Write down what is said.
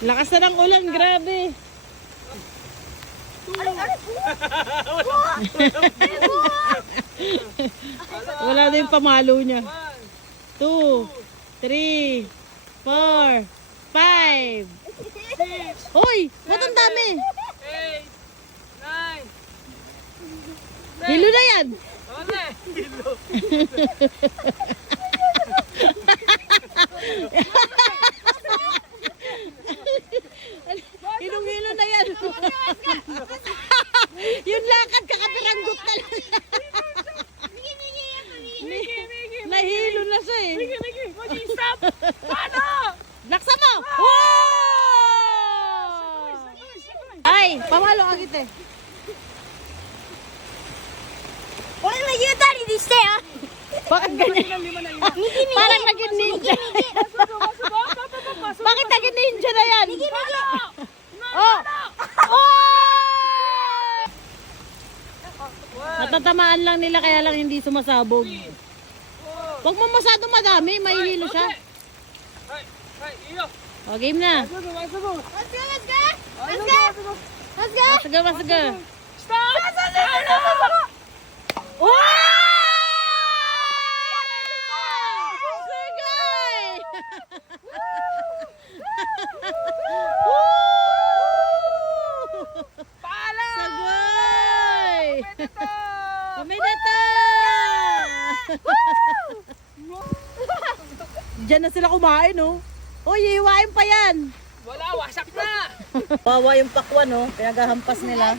Lakas na ng ulan, grabe. Wala na yung pamalo niya. 2, 3, 4, 5. Hoy, ba't ang dami? 8, 9. Hilo na yan. Hilong-hilo na yan. Yung lakad kakapiranggot na lang. Nahilo na siya eh. Stop! Paano? Laksa mo! Wow! Ay, pamalo ka kita eh. Bakit ganyan? Parang naging ninja. Bakit naging ninja na yan? Oh! Oh! Natatamaan lang nila kaya lang hindi sumasabog. Huwag mo masyado madami, mahihilo siya. O, game na. Let's go. Stop! Wow! Sagay! Paalam! Sagay! Kumidata! Diyan na sila kumain, oh. Uy, iiwain pa yan. Wala, wasak na! Bawa yung pakwan, oh. Pinagahampas nila.